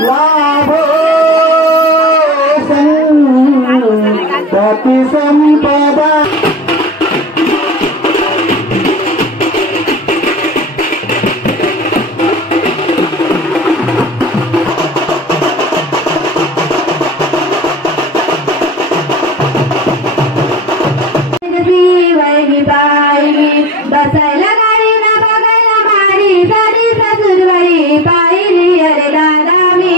लाभो संपत्ति संपदा बसायला गाडी ना बघायला मारी साडी सासूरवाडी पाहिली अरे दादा मी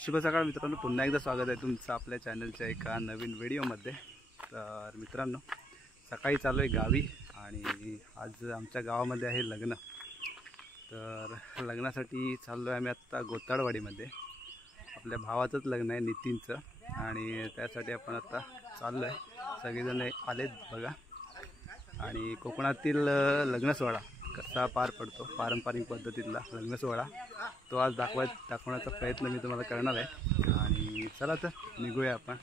शुभ सकाळ मित्रांनो, पुन्हा एकदा स्वागत आहे तुमचं आपल्या चॅनलच्या एका नवीन व्हिडिओमध्ये। तर मित्रांनो, सकाळी चालू आहे गावी आणि आज आमच्या गावामध्ये आहे लग्न। तर लग्नासाठी चाललो आहे आम्ही आत्ता गोताळवाडीमध्ये। आपल्या भावाचंच लग्न आहे, नितीनचं, आणि त्यासाठी आपण आता चाललो आहे। सगळेजण आलेत बघा। आणि कोकणातील लग्न सोहळा कसा पार पडतो, पारंपरिक पद्धतीतला लग्न सोहळा, तो आज दाखवण्याचा प्रयत्न मी तुम्हाला करणार आहे। आणि चला तर निघूया आपण।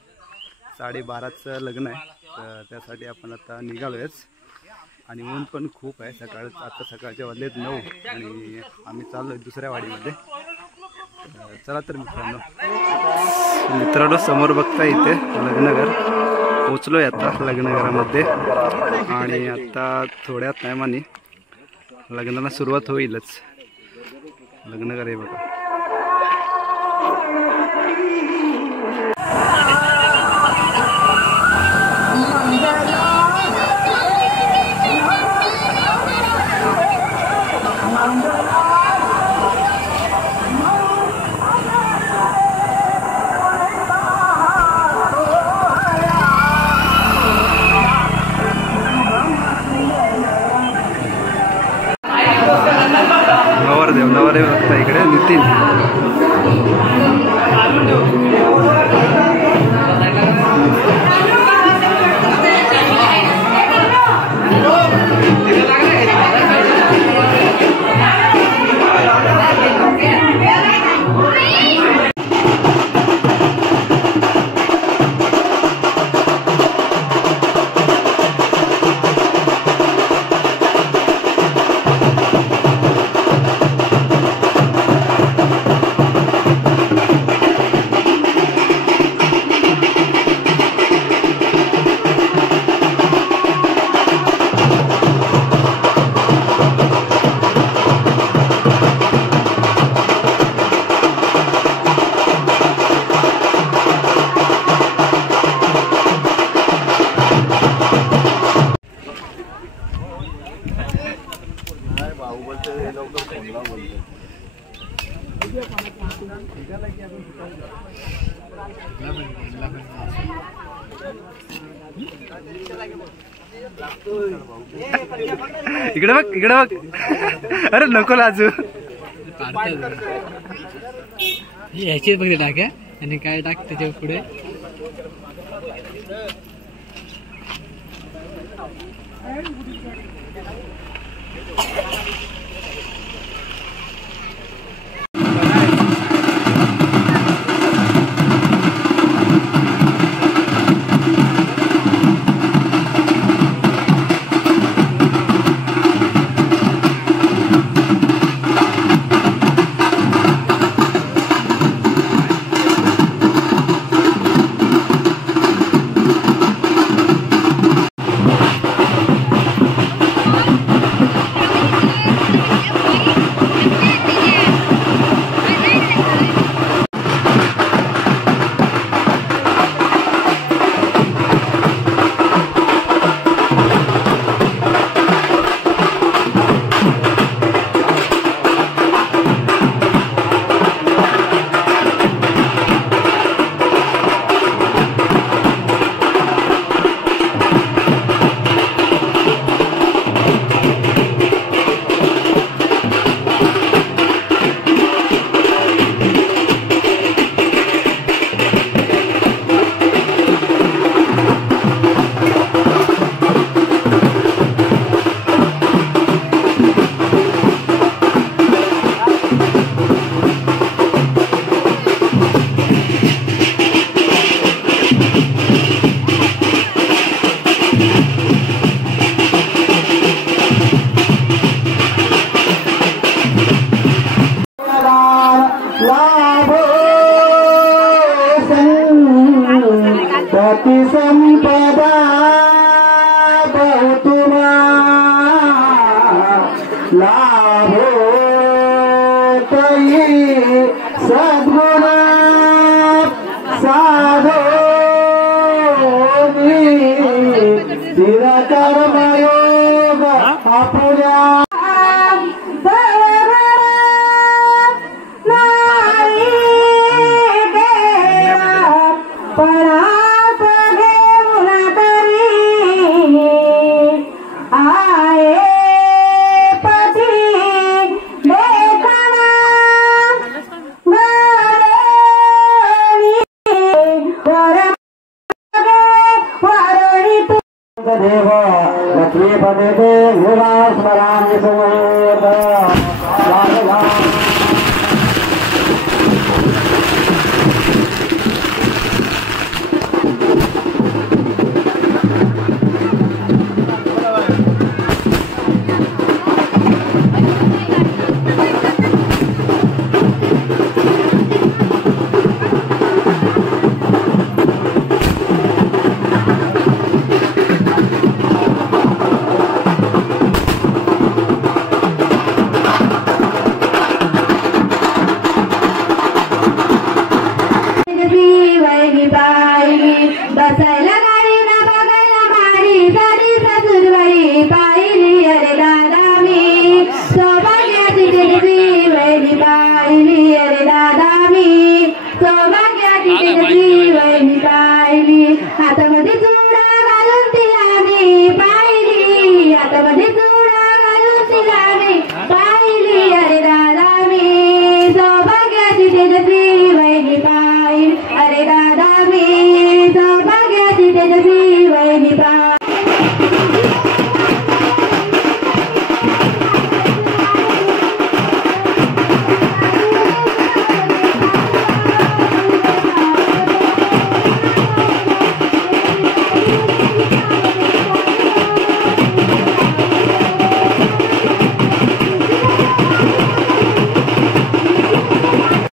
12:30चं लग्न आहे, तर त्यासाठी आपण आता निघालोयच। आणि ऊन पण खूप आहे, आता सकाळचे वाजलेत 9 आणि आम्ही चाललोय दुसऱ्या वाडीमध्ये। चला तर मित्रांनो, समोर बघता इथे लग्नघर, पोचलोय आता लग्नघरामध्ये। आणि आता थोड्या टायमाने लग्नाला सुरुवात होईलच। लग्नघर आहे बघा। नवरदेव बघता इकडे नितीन। इकडे बघ, इकडे बघ। अरे नको लाजू। ह्याची बघ टाक आणि काय टाक त्याच्या पुढे। देते विलास स्मरामि सुमोद बसायला गाडी ना बघायला मारी साडी सासूरबाई पाहिली अरे दादा मी सौभाग्याची तेजस्वी वहिनी पाहिली अरे दादा मी सौभाग्याची तेजस्वी वहिनी पाहिली हातामध्ये चुडा घालून तिला मी पाहिली हातामध्ये चुडा घालून तिला मी पाहिली अरे दादा मी सौभाग्याची तेजस्वी वहिनी पाहिली अरे दादा मी सौभाग्याची तेजस्वी